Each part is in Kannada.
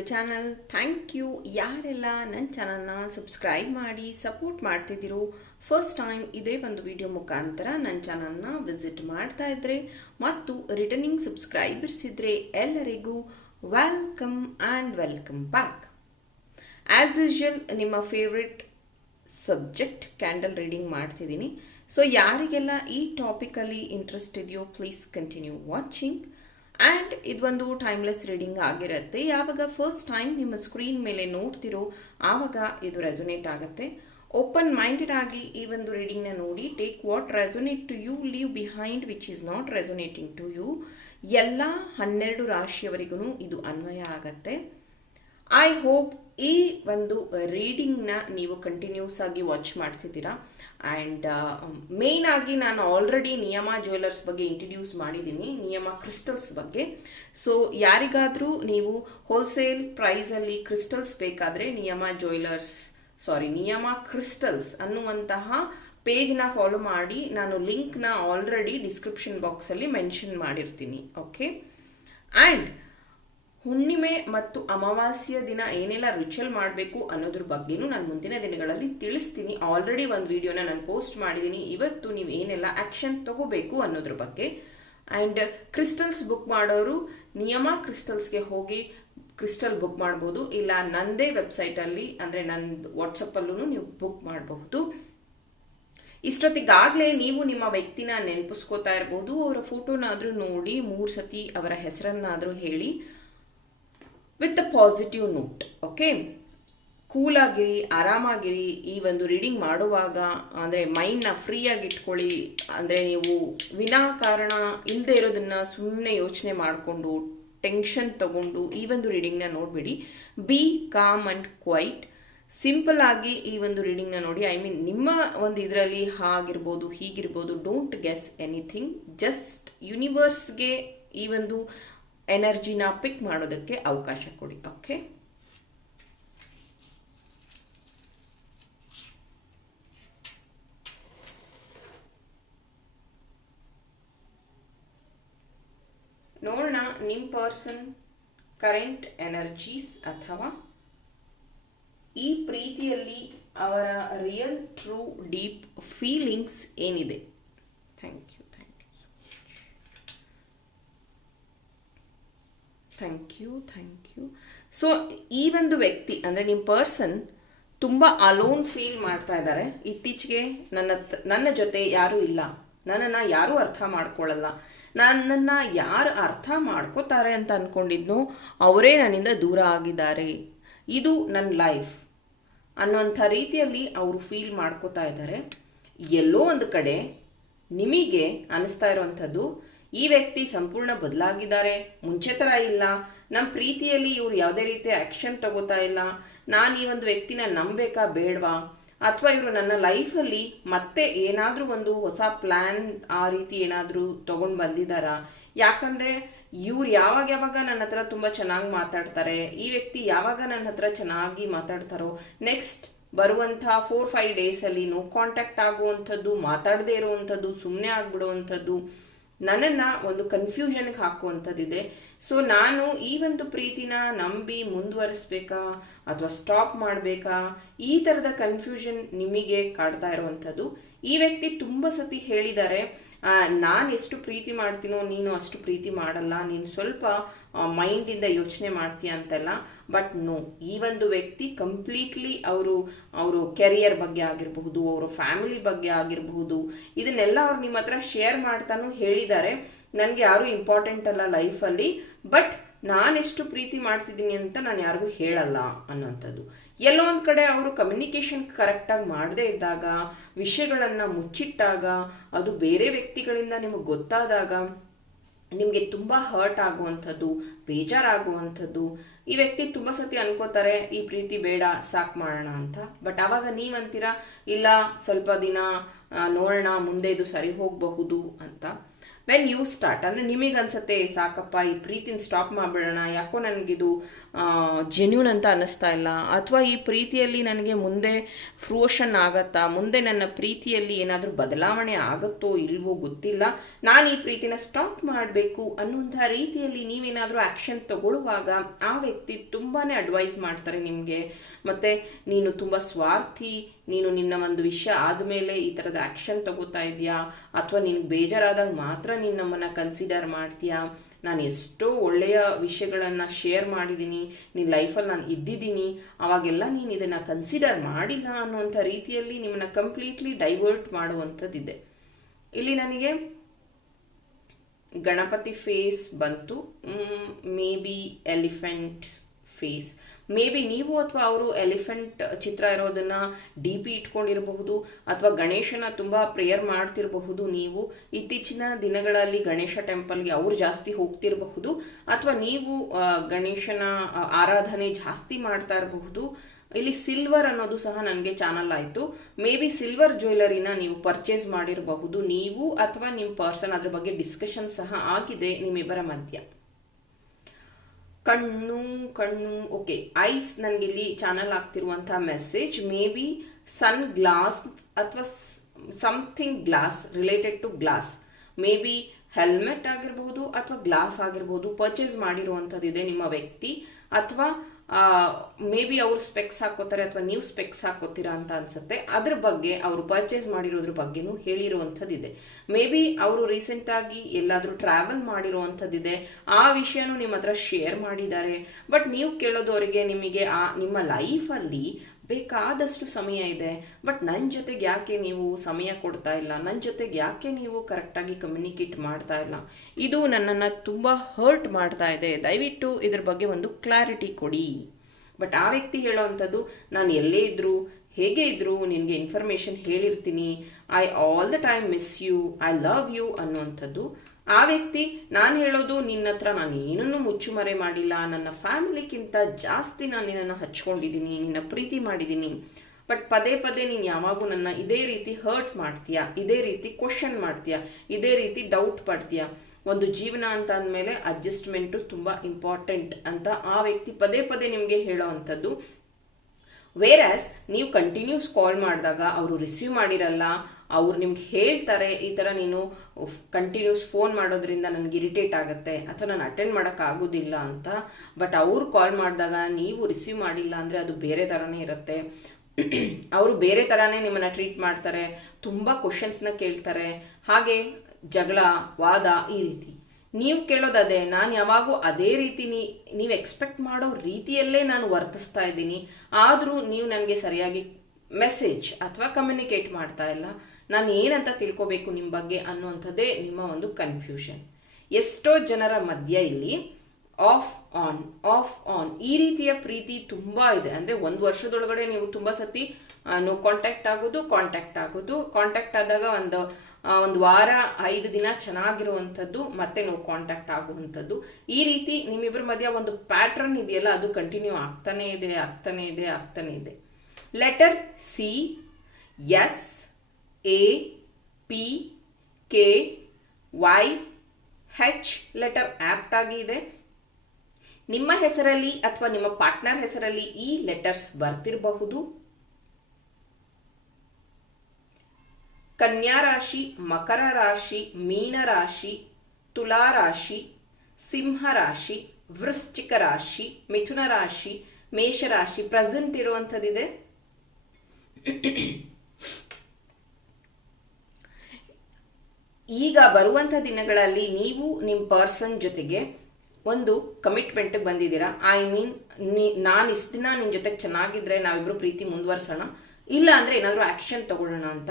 ದ ಚಾನಲ್ ಥ್ಯಾಂಕ್ ಯು ಯಾರೆಲ್ಲ ನನ್ನ ಚಾನಲ್ನ ಸಬ್ಸ್ಕ್ರೈಬ್ ಮಾಡಿ ಸಪೋರ್ಟ್ ಮಾಡ್ತಿದ್ದೀರೋ ಫಸ್ಟ್ ಟೈಮ್ ಇದೇ ಒಂದು ವಿಡಿಯೋ ಮುಖಾಂತರ ನನ್ನ ಚಾನಲ್ನ ವಿಸಿಟ್ ಮಾಡ್ತಾ ಇದ್ರೆ ಮತ್ತು ರಿಟರ್ನಿಂಗ್ ಸಬ್ಸ್ಕ್ರೈಬರ್ಸ್ ಇದ್ರೆ ಎಲ್ಲರಿಗೂ welcome and welcome back as usual ನಿಮ್ಮ ಫೇವ್ರೆಟ್ ಸಬ್ಜೆಕ್ಟ್ ಕ್ಯಾಂಡಲ್ ರೀಡಿಂಗ್ ಮಾಡ್ತಿದ್ದೀನಿ. ಸೊ ಯಾರಿಗೆಲ್ಲ ಈ ಟಾಪಿಕಲ್ಲಿ ಇಂಟ್ರೆಸ್ಟ್ ಇದೆಯೋ ಪ್ಲೀಸ್ ಕಂಟಿನ್ಯೂ ವಾಚಿಂಗ್ ಆ್ಯಂಡ್ ಇದೊಂದು ಟೈಮ್ಲೆಸ್ ರೀಡಿಂಗ್ ಆಗಿರುತ್ತೆ. ಯಾವಾಗ ಫಸ್ಟ್ ಟೈಮ್ ನಿಮ್ಮ ಸ್ಕ್ರೀನ್ ಮೇಲೆ ನೋಡ್ತಿರೋ, ಆವಾಗ ಇದು ರೆಸೊನೇಟ್ ಆಗುತ್ತೆ. ಓಪನ್ ಮೈಂಡೆಡ್ ಆಗಿ ಈ ಒಂದು ರೀಡಿಂಗ್ನ ನೋಡಿ take what resonate to you leave behind which is not resonating to you ಎಲ್ಲ ಹನ್ನೆರಡು ರಾಶಿಯವರಿಗೂ ಇದು ಅನ್ವಯ ಆಗತ್ತೆ. ಐ ಹೋಪ್ ಈ ಒಂದು ರೀಡಿಂಗ್ನ ನೀವು ಕಂಟಿನ್ಯೂಸ್ ಆಗಿ ವಾಚ್ ಮಾಡ್ತಿದ್ದೀರಾ. ಆ್ಯಂಡ್ ಮೇಯ್ನ್ ಆಗಿ ನಾನು ಆಲ್ರೆಡಿ ನಿಯಮ ಜ್ಯುವೆಲರ್ಸ್ ಬಗ್ಗೆ ಇಂಟ್ರಡ್ಯೂಸ್ ಮಾಡಿದ್ದೀನಿ, ನಿಯಮ ಕ್ರಿಸ್ಟಲ್ಸ್ ಬಗ್ಗೆ. ಸೊ ಯಾರಿಗಾದರೂ ನೀವು ಹೋಲ್ಸೇಲ್ ಪ್ರೈಸಲ್ಲಿ ಕ್ರಿಸ್ಟಲ್ಸ್ ಬೇಕಾದರೆ ನಿಯಮ ಜ್ಯುವೆಲರ್ಸ್ ಸಾರಿ ನಿಯಮ ಕ್ರಿಸ್ಟಲ್ಸ್ ಅನ್ನುವಂತಹ ಪೇಜ್ನ ಫಾಲೋ ಮಾಡಿ ನಾನು ಲಿಂಕ್ನ ಆಲ್ರೆಡಿ ಡಿಸ್ಕ್ರಿಪ್ಷನ್ ಬಾಕ್ಸಲ್ಲಿ ಮೆನ್ಷನ್ ಮಾಡಿರ್ತೀನಿ ಓಕೆ ಆ್ಯಂಡ್ ಹುಣ್ಣಿಮೆ ಮತ್ತು ಅಮಾವಾಸ್ಯ ದಿನ ಏನೆಲ್ಲ ರಿಚುವಲ್ ಮಾಡಬೇಕು ಅನ್ನೋದ್ರ ಬಗ್ಗೆನೂ ನಾನು ಮುಂದಿನ ದಿನಗಳಲ್ಲಿ ತಿಳಿಸ್ತೀನಿ. ಆಲ್ರೆಡಿ ಒಂದು ವಿಡಿಯೋನ ನಾನು ಪೋಸ್ಟ್ ಮಾಡಿದ್ದೀನಿ ಇವತ್ತು ನೀವು ಏನೆಲ್ಲ ಆ್ಯಕ್ಷನ್ ತಗೋಬೇಕು ಅನ್ನೋದ್ರ ಬಗ್ಗೆ. ಆ್ಯಂಡ್ ಕ್ರಿಸ್ಟಲ್ಸ್ ಬುಕ್ ಮಾಡೋರು, ನಿಯಮ ಕ್ರಿಸ್ಟಲ್ಸ್ಗೆ ಹೋಗಿ ಕ್ರಿಸ್ಟಲ್ ಬುಕ್ ಮಾಡ್ಬೋದು. ಇಲ್ಲ ನಂದೇ ವೆಬ್ಸೈಟಲ್ಲಿ ಅಂದರೆ ನನ್ನ ವಾಟ್ಸಪ್ಪಲ್ಲೂ ನೀವು ಬುಕ್ ಮಾಡಬಹುದು. ಇಷ್ಟೊತ್ತಿಗಾಗಲೇ ನೀವು ನಿಮ್ಮ ವ್ಯಕ್ತಿನ ನೆನಪಿಸ್ಕೋತಾ ಇರ್ಬೋದು. ಅವರ ಫೋಟೋನಾದರೂ ನೋಡಿ, ಮೂರು ಸತಿ ಅವರ ಹೆಸರನ್ನಾದರೂ ಹೇಳಿ. With a positive note okay ಕೂಲಾಗಿರಿ, ಆರಾಮಾಗಿರಿ, ಈ ಒಂದು ರೀಡಿಂಗ್ ಮಾಡುವಾಗ, ಅಂದರೆ ಮೈಂಡ್ನ ಫ್ರೀಯಾಗಿ ಇಟ್ಕೊಳ್ಳಿ, ಅಂದರೆ ನೀವು ವಿನಾಕಾರಣ ಇಲ್ಲದೆ ಇರೋದನ್ನು ಸುಮ್ಮನೆ ಯೋಚನೆ ಮಾಡಿಕೊಂಡು ಟೆನ್ಷನ್ ತಗೊಂಡು ಈ ಒಂದು ರೀಡಿಂಗ್ನ ನೋಡಬೇಡಿ. Be calm and quite simple ಆಗಿ ಈ ಒಂದು ರೀಡಿಂಗ್ನ ನೋಡಿ ಐ ಮೀನ್ ನಿಮ್ಮ ಒಂದು ಇದರಲ್ಲಿ ಹಾಗಿರ್ಬೋದು, ಹೀಗಿರ್ಬೋದು ಡೋಂಟ್ ಗೆಸ್ ಎನಿಥಿಂಗ್ ಜಸ್ಟ್ ಯೂನಿವರ್ಸ್ಗೆ ಈ ಒಂದು ಎನರ್ಜಿನ ಪಿಕ್ ಮಾಡೋದಕ್ಕೆ ಅವಕಾಶ ಕೊಡಿ ಓಕೆ ನೋಡೋಣ ನಿಮ್ಮ ಪರ್ಸನ್ ಕರೆಂಟ್ ಎನರ್ಜೀಸ್ ಅಥವಾ ಈ ಪ್ರೀತಿಯಲ್ಲಿ ಅವರ ರಿಯಲ್ ಟ್ರೂ ಡೀಪ್ ಫೀಲಿಂಗ್ಸ್ ಏನಿದೆ? Thank you thank you thank you so ಈ ಒಂದು ವ್ಯಕ್ತಿ, ಅಂದರೆ ನಿಮ್ಮ ಪರ್ಸನ್ ತುಂಬ ಅಲೋನ್ ಫೀಲ್ ಮಾಡ್ತಾ ಇದ್ದಾರೆ ಇತ್ತೀಚೆಗೆ ನನ್ನ ನನ್ನ ಜೊತೆ ಯಾರೂ ಇಲ್ಲ. ನನ್ನನ್ನು ಯಾರೂ ಅರ್ಥ ಮಾಡ್ಕೊಳ್ಳಲ್ಲ ನನ್ನನ್ನು ಯಾರು ಅರ್ಥ ಮಾಡ್ಕೋತಾರೆ ಅಂತ ಅಂದ್ಕೊಂಡಿದ್ನೋ ಅವರೇ ನನ್ನಿಂದ ದೂರ ಆಗಿದ್ದಾರೆ. ಇದು ನನ್ನ ಲೈಫ್ ಅನ್ನುವಂಥ ರೀತಿಯಲ್ಲಿ ಅವರು ಫೀಲ್ ಮಾಡ್ಕೋತಾ ಇದ್ದಾರೆ ಎಲ್ಲೋ ಒಂದು ಕಡೆ ನಿಮಗೆ ಅನಿಸ್ತಾ ಇರುವಂಥದ್ದು ಈ ವ್ಯಕ್ತಿ ಸಂಪೂರ್ಣ ಬದಲಾಗಿದ್ದಾರೆ. ಮುಂಚೆ ಥರ ಇಲ್ಲ. ನಮ್ಮ ಪ್ರೀತಿಯಲ್ಲಿ ಇವ್ರು ಯಾವುದೇ ರೀತಿಯ ಆ್ಯಕ್ಷನ್ ತಗೋತಾ ಇಲ್ಲ. ನಾನು ಈ ಒಂದು ವ್ಯಕ್ತಿನ ನಂಬೇಕಾ ಬೇಡವಾ? ಅಥವಾ ಇವರು ನನ್ನ ಲೈಫಲ್ಲಿ ಮತ್ತೆ ಏನಾದರೂ ಒಂದು ಹೊಸ ಪ್ಲ್ಯಾನ್ ಆ ರೀತಿ ಏನಾದರೂ ತೊಗೊಂಡು ಬಂದಿದ್ದಾರಾ? ಯಾಕಂದರೆ ಇವ್ರು ಯಾವಾಗ ಯಾವಾಗ ನನ್ನ ಹತ್ರ ತುಂಬ ಚೆನ್ನಾಗಿ ಮಾತಾಡ್ತಾರೆ, ಈ ವ್ಯಕ್ತಿ ಯಾವಾಗ ನನ್ನ ಹತ್ರ ಚೆನ್ನಾಗಿ ಮಾತಾಡ್ತಾರೋ ನೆಕ್ಸ್ಟ್ ಬರುವಂಥ ಫೋರ್ ಫೈವ್ ಡೇಸಲ್ಲಿ ನೋ ಕಾಂಟ್ಯಾಕ್ಟ್ ಆಗುವಂಥದ್ದು, ಮಾತಾಡದೇ ಇರುವಂಥದ್ದು ಸುಮ್ಮನೆ ಆಗ್ಬಿಡುವಂಥದ್ದು ನನ್ನನ್ನು ಒಂದು ಕನ್ಫ್ಯೂಷನ್ಗೆ ಹಾಕುವಂಥದ್ದಿದೆ. ಸೊ ನಾನು ಈ ಒಂದು ಪ್ರೀತಿನ ನಂಬಿ ಮುಂದುವರಿಸ್ಬೇಕಾ? ಅಥವಾ ಸ್ಟಾಪ್ ಮಾಡಬೇಕಾ? ಈ ಥರದ ಕನ್ಫ್ಯೂಷನ್ ನಿಮಗೆ ಕಾಡ್ತಾ ಇರುವಂಥದ್ದು. ಈ ವ್ಯಕ್ತಿ ತುಂಬ ಸತಿ ಹೇಳಿದ್ದಾರೆ ನಾನು ಎಷ್ಟು ಪ್ರೀತಿ ಮಾಡ್ತೀನೋ ನೀನು ಅಷ್ಟು ಪ್ರೀತಿ ಮಾಡಲ್ಲ. ನೀನು ಸ್ವಲ್ಪ ಮೈಂಡಿಂದ ಯೋಚನೆ ಮಾಡ್ತೀಯ ಅಂತೆಲ್ಲ. ಬಟ್ ನೋ, ಈ ಒಂದು ವ್ಯಕ್ತಿ ಕಂಪ್ಲೀಟ್ಲಿ ಅವರು ಅವರು ಕೆರಿಯರ್ ಬಗ್ಗೆ ಆಗಿರಬಹುದು, ಅವರ ಫ್ಯಾಮಿಲಿ ಬಗ್ಗೆ ಆಗಿರಬಹುದು, ಇದನ್ನೆಲ್ಲ ಅವ್ರು ನಿಮ್ಮ ಹತ್ರ ಶೇರ್ ಮಾಡ್ತಾನೂ ಹೇಳಿದ್ದಾರೆ. ನನಗೆ ಯಾರು ಇಂಪಾರ್ಟೆಂಟ್ ಅಲ್ಲ ಲೈಫಲ್ಲಿ. ಬಟ್ ನಾನೆಷ್ಟು ಪ್ರೀತಿ ಮಾಡ್ತಿದ್ದೀನಿ ಅಂತ ನಾನು ಯಾರಿಗೂ ಹೇಳಲ್ಲ ಅನ್ನೋಂಥದ್ದು. ಎಲ್ಲೋ ಒಂದು ಕಡೆ ಅವರು ಕಮ್ಯುನಿಕೇಷನ್ ಕರೆಕ್ಟಾಗಿ ಮಾಡದೇ ಇದ್ದಾಗ, ವಿಷಯಗಳನ್ನು ಮುಚ್ಚಿಟ್ಟಾಗ, ಅದು ಬೇರೆ ವ್ಯಕ್ತಿಗಳಿಂದ ನಿಮಗೆ ಗೊತ್ತಾದಾಗ, ನಿಮಗೆ ತುಂಬ ಹರ್ಟ್ ಆಗುವಂಥದ್ದು, ಬೇಜಾರಾಗುವಂಥದ್ದು, ಈ ವ್ಯಕ್ತಿ ತುಂಬ ಸತಿ ಅನ್ಕೋತಾರೆ, ಈ ಪ್ರೀತಿ ಬೇಡ, ಸಾಕು ಮಾಡೋಣ ಅಂತ. ಬಟ್ ಆವಾಗ ನೀವಂತೀರಾ, ಇಲ್ಲ, ಸ್ವಲ್ಪ ದಿನ ನೋಡೋಣ, ಮುಂದೆ ಇದು ಸರಿ ಹೋಗಬಹುದು ಅಂತ. ವೆನ್ ಯು ಸ್ಟಾರ್ಟ್ ಅಂದರೆ ನಿಮಗೆ ಸಾಕಪ್ಪ, ಈ ಪ್ರೀತಿನ ಸ್ಟಾಪ್ ಮಾಡಿಬಿಡೋಣ, ಯಾಕೋ ನನಗಿದು ಜೆನ್ಯೂನ್ ಅಂತ ಅನ್ನಿಸ್ತಾ ಇಲ್ಲ. ಅಥವಾ ಈ ಪ್ರೀತಿಯಲ್ಲಿ ನನಗೆ ಮುಂದೆ ಫ್ರೋಷನ್ ಆಗತ್ತಾ? ಮುಂದೆ ನನ್ನ ಪ್ರೀತಿಯಲ್ಲಿ ಏನಾದರೂ ಬದಲಾವಣೆ ಆಗುತ್ತೋ, ಇಲ್ವೋ ಗೊತ್ತಿಲ್ಲ. ನಾನು ಈ ಪ್ರೀತಿನ ಸ್ಟಾಪ್ ಮಾಡಬೇಕು ಅನ್ನುವಂಥ ರೀತಿಯಲ್ಲಿ ನೀವೇನಾದರೂ ಆ್ಯಕ್ಷನ್ ತಗೊಳ್ಳುವಾಗ ಆ ವ್ಯಕ್ತಿ ತುಂಬಾ ಅಡ್ವೈಸ್ ಮಾಡ್ತಾರೆ ನಿಮಗೆ. ಮತ್ತು ನೀನು ತುಂಬ ಸ್ವಾರ್ಥಿ, ನೀನು ನಿನ್ನ ಒಂದು ವಿಷಯ ಆದಮೇಲೆ ಈ ಥರದ ಆ್ಯಕ್ಷನ್ ತಗೋತಾ ಇದೆಯಾ? ಅಥವಾ ನಿನಗೆ ಬೇಜಾರಾದಾಗ ಮಾತ್ರ ನೀನು ನಮ್ಮನ್ನು ಕನ್ಸಿಡರ್ ಮಾಡ್ತೀಯಾ? ನಾನು ಎಷ್ಟೋ ಒಳ್ಳೆಯ ವಿಷಯಗಳನ್ನು ಶೇರ್ ಮಾಡಿದ್ದೀನಿ ನಿನ್ನ ಲೈಫಲ್ಲಿ ನಾನು ಇದ್ದಿದ್ದೀನಿ ಅವಾಗೆಲ್ಲ ನೀನು ಇದನ್ನು ಕನ್ಸಿಡರ್ ಮಾಡಿಲ್ಲ ಅನ್ನುವಂಥ ರೀತಿಯಲ್ಲಿ ನಿಮ್ಮನ್ನು ಕಂಪ್ಲೀಟ್ಲಿ ಡೈವರ್ಟ್ ಮಾಡುವಂಥದ್ದಿದೆ. ಇಲ್ಲಿ ನನಗೆ ಗಣಪತಿ ಫೇಸ್ ಬಂತು. Maybe elephant face maybe ನೀವು ಅಥವಾ ಅವರು ಎಲಿಫೆಂಟ್ ಚಿತ್ರ ಇರೋದನ್ನ ಡಿ ಪಿ ಇಟ್ಕೊಂಡಿರಬಹುದು ಅಥವಾ ಗಣೇಶನ ತುಂಬಾ ಪ್ರೇಯರ್ ಮಾಡ್ತಿರಬಹುದು ನೀವು ಇತ್ತೀಚಿನ ದಿನಗಳಲ್ಲಿ ಗಣೇಶ ಟೆಂಪಲ್ಗೆ ಅವ್ರು ಜಾಸ್ತಿ ಹೋಗ್ತಿರಬಹುದು ಅಥವಾ ನೀವು ಗಣೇಶನ ಆರಾಧನೆ ಜಾಸ್ತಿ ಮಾಡ್ತಾ ಇರಬಹುದು. ಇಲ್ಲಿ ಸಿಲ್ವರ್ ಅನ್ನೋದು ಸಹ ನನಗೆ ಚಾನಲ್ ಆಯಿತು. ಮೇ ಬಿ ಸಿಲ್ವರ್ ಜ್ಯುವೆಲರಿನ ನೀವು ಪರ್ಚೇಸ್ ಮಾಡಿರಬಹುದು. ನೀವು ಅಥವಾ ನಿಮ್ಮ ಪರ್ಸನ್ ಅದ್ರ ಬಗ್ಗೆ ಡಿಸ್ಕಷನ್ ಸಹ ಆಗಿದೆ ನಿಮ್ಮಿಬ್ಬರ ಮಧ್ಯ. ಕಣ್ಣು ಕಣ್ಣು ಓಕೆ ಐಸ್ ನನಗೆ ಇಲ್ಲಿ ಚಾನಲ್ ಆಗ್ತಿರುವಂತಹ ಮೆಸೇಜ್ ಮೇ ಬಿ ಸನ್ ಗ್ಲಾಸ್ ಅಥವಾ something glass related to glass maybe helmet ಆಗಿರಬಹುದು ಅಥವಾ ಗ್ಲಾಸ್ ಆಗಿರಬಹುದು ಪರ್ಚೇಸ್ ಮಾಡಿರುವಂಥದ್ದಿದೆ ನಿಮ್ಮ ವ್ಯಕ್ತಿ. ಅಥವಾ ಮೇ ಬಿ ಅವರು ಸ್ಪೆಕ್ಸ್ ಹಾಕೋತಾರೆ ಅಥವಾ ನೀವು ಸ್ಪೆಕ್ಸ್ ಹಾಕೋತೀರಾ ಅಂತ ಅನ್ಸುತ್ತೆ. ಅದ್ರ ಬಗ್ಗೆ ಅವರು ಪರ್ಚೇಸ್ ಮಾಡಿರೋದ್ರ ಬಗ್ಗೆನೂ ಹೇಳಿರುವಂಥದ್ದಿದೆ. ಮೇ ಬಿ ಅವರು ರೀಸೆಂಟ್ ಆಗಿ ಎಲ್ಲಾದರೂ ಟ್ರಾವೆಲ್ ಮಾಡಿರುವಂಥದ್ದಿದೆ. ಆ ವಿಷಯನೂ ನಿಮ್ಮ ಹತ್ರ ಶೇರ್ ಮಾಡಿದ್ದಾರೆ. ಬಟ್ ನೀವು ಕೇಳೋದು ಅವರಿಗೆ ನಿಮಗೆ ಆ, ನಿಮ್ಮ ಲೈಫಲ್ಲಿ ಬೇಕಾದಷ್ಟು ಸಮಯ ಇದೆ. ಬಟ್ ನನ್ನ ಜೊತೆಗೆ ಯಾಕೆ ನೀವು ಸಮಯ ಕೊಡ್ತಾ ಇಲ್ಲ? ನನ್ನ ಜೊತೆಗೆ ಯಾಕೆ ನೀವು ಕರೆಕ್ಟಾಗಿ ಕಮ್ಯುನಿಕೇಟ್ ಮಾಡ್ತಾ ಇಲ್ಲ? ಇದು ನನ್ನನ್ನು ತುಂಬ ಹರ್ಟ್ ಮಾಡ್ತಾ ಇದೆ. ದಯವಿಟ್ಟು ಇದ್ರ ಬಗ್ಗೆ ಒಂದು ಕ್ಲಾರಿಟಿ ಕೊಡಿ. ಬಟ್ ಆ ವ್ಯಕ್ತಿ ಹೇಳೋವಂಥದ್ದು ನಾನು ಎಲ್ಲೇ ಇದ್ದರೂ ಹೇಗೆ ಇದ್ದರೂ ನಿನಗೆ ಇನ್ಫಾರ್ಮೇಷನ್ ಹೇಳಿರ್ತೀನಿ. I all the time miss you I love you ಅನ್ನುವಂಥದ್ದು ಆ ವ್ಯಕ್ತಿ, ನಾನು ಹೇಳೋದು ನಿನ್ನ ಹತ್ರ, ನಾನು ಏನನ್ನು ಮುಚ್ಚುಮರೆ ಮಾಡಿಲ್ಲ. ನನ್ನ ಫ್ಯಾಮಿಲಿಗಿಂತ ಜಾಸ್ತಿ ನಾನು ನಿನ್ನನ್ನು ಹಚ್ಕೊಂಡಿದ್ದೀನಿ, ನಿನ್ನ ಪ್ರೀತಿ ಮಾಡಿದ್ದೀನಿ. ಬಟ್ ಪದೇ ಪದೇ ನೀನು ಯಾವಾಗೂ ನನ್ನ ಇದೇ ರೀತಿ ಹರ್ಟ್ ಮಾಡ್ತೀಯಾ? ಇದೇ ರೀತಿ ಕ್ವಶನ್ ಮಾಡ್ತೀಯಾ? ಇದೇ ರೀತಿ ಡೌಟ್ ಪಡ್ತೀಯಾ? ಒಂದು ಜೀವನ ಅಂತ ಅಂದಮೇಲೆ ಅಡ್ಜಸ್ಟ್ಮೆಂಟು ತುಂಬ ಇಂಪಾರ್ಟೆಂಟ್ ಅಂತ ಆ ವ್ಯಕ್ತಿ ಪದೇ ಪದೇ ನಿಮಗೆ ಹೇಳೋ ಅಂಥದ್ದು. ವೇರಸ್ ನೀವು ಕಂಟಿನ್ಯೂಸ್ ಕಾಲ್ ಮಾಡಿದಾಗ ಅವರು ರಿಸೀವ್ ಮಾಡಿರಲ್ಲ, ಅವ್ರು ನಿಮ್ಗೆ ಹೇಳ್ತಾರೆ, ಈ ಥರ ನೀನು ಕಂಟಿನ್ಯೂಸ್ ಫೋನ್ ಮಾಡೋದ್ರಿಂದ ನನಗೆ ಇರಿಟೇಟ್ ಆಗುತ್ತೆ ಅಥವಾ ನಾನು ಅಟೆಂಡ್ ಮಾಡೋಕ್ಕಾಗೋದಿಲ್ಲ ಅಂತ. ಬಟ್ ಅವ್ರು ಕಾಲ್ ಮಾಡಿದಾಗ ನೀವು ರಿಸೀವ್ ಮಾಡಿಲ್ಲ ಅಂದರೆ ಅದು ಬೇರೆ ಥರನೇ ಇರುತ್ತೆ. ಅವರು ಬೇರೆ ಥರನೇ ನಿಮ್ಮನ್ನು ಟ್ರೀಟ್ ಮಾಡ್ತಾರೆ, ತುಂಬ ಕ್ವಶನ್ಸ್ನ ಕೇಳ್ತಾರೆ. ಹಾಗೆ ಜಗಳ, ವಾದ ಈ ರೀತಿ. ನೀವು ಕೇಳೋದದೇ ನಾನು ಯಾವಾಗೂ ಅದೇ ರೀತಿ ನೀವು ಎಕ್ಸ್ಪೆಕ್ಟ್ ಮಾಡೋ ರೀತಿಯಲ್ಲೇ ನಾನು ವರ್ತಿಸ್ತಾ ಇದ್ದೀನಿ. ಆದರೂ ನೀವು ನನಗೆ ಸರಿಯಾಗಿ ಮೆಸೇಜ್ ಅಥವಾ ಕಮ್ಯುನಿಕೇಟ್ ಮಾಡ್ತಾ ಇಲ್ಲ. ನಾನು ಏನಂತ ತಿಳ್ಕೋಬೇಕು ನಿಮ್ಮ ಬಗ್ಗೆ ಅನ್ನುವಂಥದ್ದೇ ನಿಮ್ಮ ಒಂದು ಕನ್ಫ್ಯೂಷನ್ ಎಷ್ಟೋ ಜನರ ಮಧ್ಯ ಇಲ್ಲಿ ಆಫ್ ಆನ್ ಆಫ್ ಆನ್ ಈ ರೀತಿಯ ಪ್ರೀತಿ ತುಂಬ ಇದೆ. ಅಂದರೆ ಒಂದು ವರ್ಷದೊಳಗಡೆ ನೀವು ತುಂಬ ಸತಿ ನೋ ಕಾಂಟ್ಯಾಕ್ಟ್ ಆಗೋದು ಕಾಂಟ್ಯಾಕ್ಟ್ ಆಗೋದು. ಕಾಂಟ್ಯಾಕ್ಟ್ ಆದಾಗ ಒಂದು ಒಂದು ವಾರ, ಐದು ದಿನ ಚೆನ್ನಾಗಿರುವಂಥದ್ದು, ಮತ್ತೆ ನೋ ಕಾಂಟ್ಯಾಕ್ಟ್ ಆಗುವಂಥದ್ದು. ಈ ರೀತಿ ನಿಮ್ಮಿಬ್ಬರ ಮಧ್ಯ ಒಂದು ಪ್ಯಾಟ್ರನ್ ಇದೆಯಲ್ಲ, ಅದು ಕಂಟಿನ್ಯೂ ಆಗ್ತಾನೇ ಇದೆ, ಆಗ್ತಾನೆ ಇದೆ ಆಗ್ತಾನೆ ಇದೆ. Letter C S A P K Y H letter apt ಆಗಿ ಇದೆ. ನಿಮ್ಮ ಹೆಸರಲ್ಲಿ ಅಥವಾ ನಿಮ್ಮ ಪಾರ್ಟ್ನರ್ ಹೆಸರಲ್ಲಿ ಈ ಲೆಟರ್ಸ್ ಬರ್ತಿರಬಹುದು. ಕನ್ಯಾ ರಾಶಿ, ಮಕರ ರಾಶಿ, ಮೀನ ರಾಶಿ, ತುಲಾ ರಾಶಿ, ಸಿಂಹ ರಾಶಿ, ವೃಶ್ಚಿಕ ರಾಶಿ, ಮಿಥುನ ರಾಶಿ ಮೇಷರಾಶಿ ಪ್ರೆಸೆಂಟ್ ಇರುವಂಥದ್ದಿದೆ. ಈಗ ಬರುವಂಥ ದಿನಗಳಲ್ಲಿ ನೀವು ನಿಮ್ಮ ಪರ್ಸನ್ ಜೊತೆಗೆ ಒಂದು ಕಮಿಟ್ಮೆಂಟ್ ಬಂದಿದ್ದೀರಾ. ಐ ಮೀನ್ ನಾನು ಇಷ್ಟು ದಿನ ನಿನ್ನ ಜೊತೆಗೆ ಚೆನ್ನಾಗಿದ್ರೆ ನಾವಿಬ್ರು ಪ್ರೀತಿ ಮುಂದುವರ್ಸೋಣ. ಇಲ್ಲ ಅಂದ್ರೆ ಏನಾದರೂ ಆಕ್ಷನ್ ತಗೊಳ್ಳೋಣ ಅಂತ.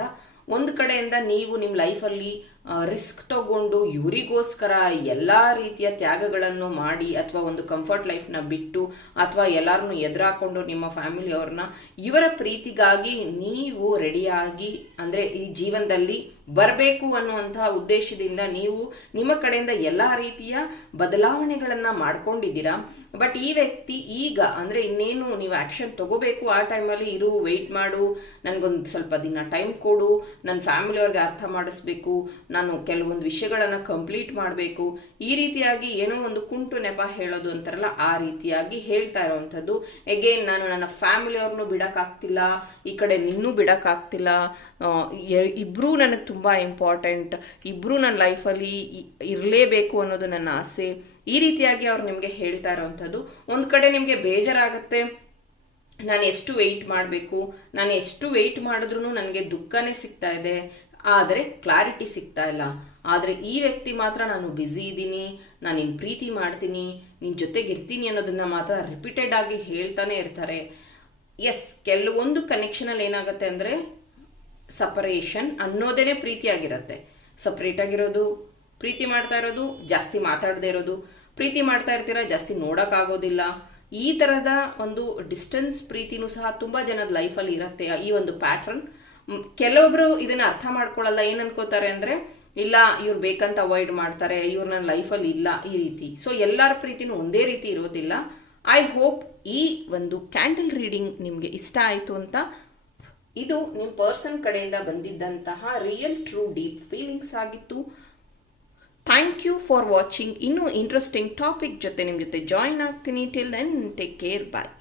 ಒಂದು ಕಡೆಯಿಂದ ನೀವು ನಿಮ್ಮ ಲೈಫಲ್ಲಿ ರಿಸ್ಕ್ ತಗೊಂಡು ಇವರಿಗೋಸ್ಕರ ಎಲ್ಲ ರೀತಿಯ ತ್ಯಾಗಗಳನ್ನು ಮಾಡಿ ಅಥವಾ ಒಂದು ಕಂಫರ್ಟ್ ಲೈಫ್ನ ಬಿಟ್ಟು ಅಥವಾ ಎಲ್ಲರನ್ನು ಎದುರಾಕೊಂಡು ನಿಮ್ಮ ಫ್ಯಾಮಿಲಿಯವ್ರನ್ನ ಇವರ ಪ್ರೀತಿಗಾಗಿ ನೀವು ರೆಡಿಯಾಗಿ ಅಂದರೆ ಈ ಜೀವನದಲ್ಲಿ ಬರಬೇಕು ಅನ್ನುವಂತಹ ಉದ್ದೇಶದಿಂದ ನೀವು ನಿಮ್ಮ ಕಡೆಯಿಂದ ಎಲ್ಲ ರೀತಿಯ ಬದಲಾವಣೆಗಳನ್ನು ಮಾಡ್ಕೊಂಡಿದ್ದೀರಾ? ಬಟ್ ಈ ವ್ಯಕ್ತಿ ಈಗ ಅಂದರೆ ಇನ್ನೇನು ನೀವು ಆ್ಯಕ್ಷನ್ ತಗೋಬೇಕು ಆ ಟೈಮಲ್ಲಿ ಇರು ವೆಯ್ಟ್ ಮಾಡು, ನನಗೊಂದು ಸ್ವಲ್ಪ ದಿನ ಟೈಮ್ ಕೊಡು ನನ್ನ ಫ್ಯಾಮಿಲಿಯವ್ರಿಗೆ ಅರ್ಥ ಮಾಡಿಸ್ಬೇಕು ನಾನು ಕೆಲವೊಂದು ವಿಷಯಗಳನ್ನು ಕಂಪ್ಲೀಟ್ ಮಾಡಬೇಕು, ಈ ರೀತಿಯಾಗಿ ಏನೋ ಒಂದು ಕುಂಟು ನೆಪ ಹೇಳೋದು ಅಂತಾರಲ್ಲ, ಆ ರೀತಿಯಾಗಿ ಹೇಳ್ತಾ ಇರೋವಂಥದ್ದು. ಎಗೇನ್ ನಾನು ನನ್ನ ಫ್ಯಾಮಿಲಿಯವ್ರನ್ನೂ ಬಿಡೋಕ್ಕಾಗ್ತಿಲ್ಲ, ಈ ಕಡೆ ನಿನ್ನೂ ಬಿಡೋಕ್ಕಾಗ್ತಿಲ್ಲ. ಇಬ್ಬರೂ ನನಗೆ ತುಂಬ ಇಂಪಾರ್ಟೆಂಟ್ ಇಬ್ಬರೂ ನನ್ನ ಲೈಫಲ್ಲಿ ಇರಲೇಬೇಕು ಅನ್ನೋದು ನನ್ನ ಆಸೆ. ಈ ರೀತಿಯಾಗಿ ಅವ್ರು ನಿಮಗೆ ಹೇಳ್ತಾ ಇರೋವಂಥದ್ದು. ಒಂದು ಕಡೆ ನಿಮಗೆ ಬೇಜಾರಾಗುತ್ತೆ, ನಾನು ಎಷ್ಟು ವೆಯ್ಟ್ ಮಾಡಬೇಕು, ನಾನು ಎಷ್ಟು ವೆಯ್ಟ್ ಮಾಡಿದ್ರೂ ನನಗೆ ದುಃಖನೇ ಸಿಗ್ತಾ ಇದೆ. ಆದರೆ ಕ್ಲಾರಿಟಿ ಸಿಗ್ತಾ ಇಲ್ಲ. ಆದರೆ ಈ ವ್ಯಕ್ತಿ ಮಾತ್ರ ನಾನು ಬ್ಯುಸಿ ಇದ್ದೀನಿ, ನಾನು ನಿನ್ನ ಪ್ರೀತಿ ಮಾಡ್ತೀನಿ ನಿನ್ನ ಜೊತೆಗೆ ಇರ್ತೀನಿ ಅನ್ನೋದನ್ನ ಮಾತ್ರ ರಿಪೀಟೆಡ್ ಆಗಿ ಹೇಳ್ತಾನೆ ಇರ್ತಾರೆ. ಎಸ್ ಕೆಲವೊಂದು ಕನೆಕ್ಷನಲ್ಲಿ ಏನಾಗುತ್ತೆ ಅಂದರೆ ಸಪರೇಷನ್ ಅನ್ನೋದೇನೆ ಪ್ರೀತಿಯಾಗಿರುತ್ತೆ ಸಪ್ರೇಟ್ ಆಗಿರೋದು, ಪ್ರೀತಿ ಮಾಡ್ತಾ ಇರೋದು, ಜಾಸ್ತಿ ಮಾತಾಡದೇ ಇರೋದು. ಪ್ರೀತಿ ಮಾಡ್ತಾ ಇರ್ತೀರಾ, ಜಾಸ್ತಿ ನೋಡೋಕ್ಕಾಗೋದಿಲ್ಲ ಈ ಥರದ ಒಂದು ಡಿಸ್ಟೆನ್ಸ್ ಪ್ರೀತಿನೂ ಸಹ ತುಂಬ ಜನದ ಲೈಫಲ್ಲಿ ಇರುತ್ತೆ. ಈ ಒಂದು ಪ್ಯಾಟ್ರನ್ ಕೆಲವೊಬ್ರು ಇದನ್ನ ಅರ್ಥ ಮಾಡ್ಕೊಳ್ಳಲ್ಲ ಏನ್ ಅನ್ಕೋತಾರೆ ಅಂದ್ರೆ, ಇಲ್ಲ, ಇವ್ರು ಬೇಕಂತ ಅವಾಯ್ಡ್ ಮಾಡ್ತಾರೆ, ಇವ್ರ ನನ್ನ ಲೈಫಲ್ಲಿ ಇಲ್ಲ ಈ ರೀತಿ. ಸೊ ಎಲ್ಲರ ಪ್ರೀತಿನೂ ಒಂದೇ ರೀತಿ ಇರೋದಿಲ್ಲ. ಐ ಹೋಪ್ ಈ ಒಂದು ಕ್ಯಾಂಡಲ್ ರೀಡಿಂಗ್ ನಿಮಗೆ ಇಷ್ಟ ಆಯಿತು ಅಂತ ಇದು ನಿಮ್ಮ ಪರ್ಸನ್ ಕಡೆಯಿಂದ ಬಂದಿದ್ದಂತಹ ರಿಯಲ್ ಟ್ರೂ ಡೀಪ್ ಫೀಲಿಂಗ್ಸ್ ಆಗಿತ್ತು. ಥ್ಯಾಂಕ್ ಯು ಫಾರ್ ವಾಚಿಂಗ್ ಇನ್ನೂ ಇಂಟ್ರೆಸ್ಟಿಂಗ್ ಟಾಪಿಕ್ ಜೊತೆ ನಿಮ್ಮ ಜೊತೆ ಜಾಯಿನ್ ಆಗ್ತೀನಿ. Till then take care bye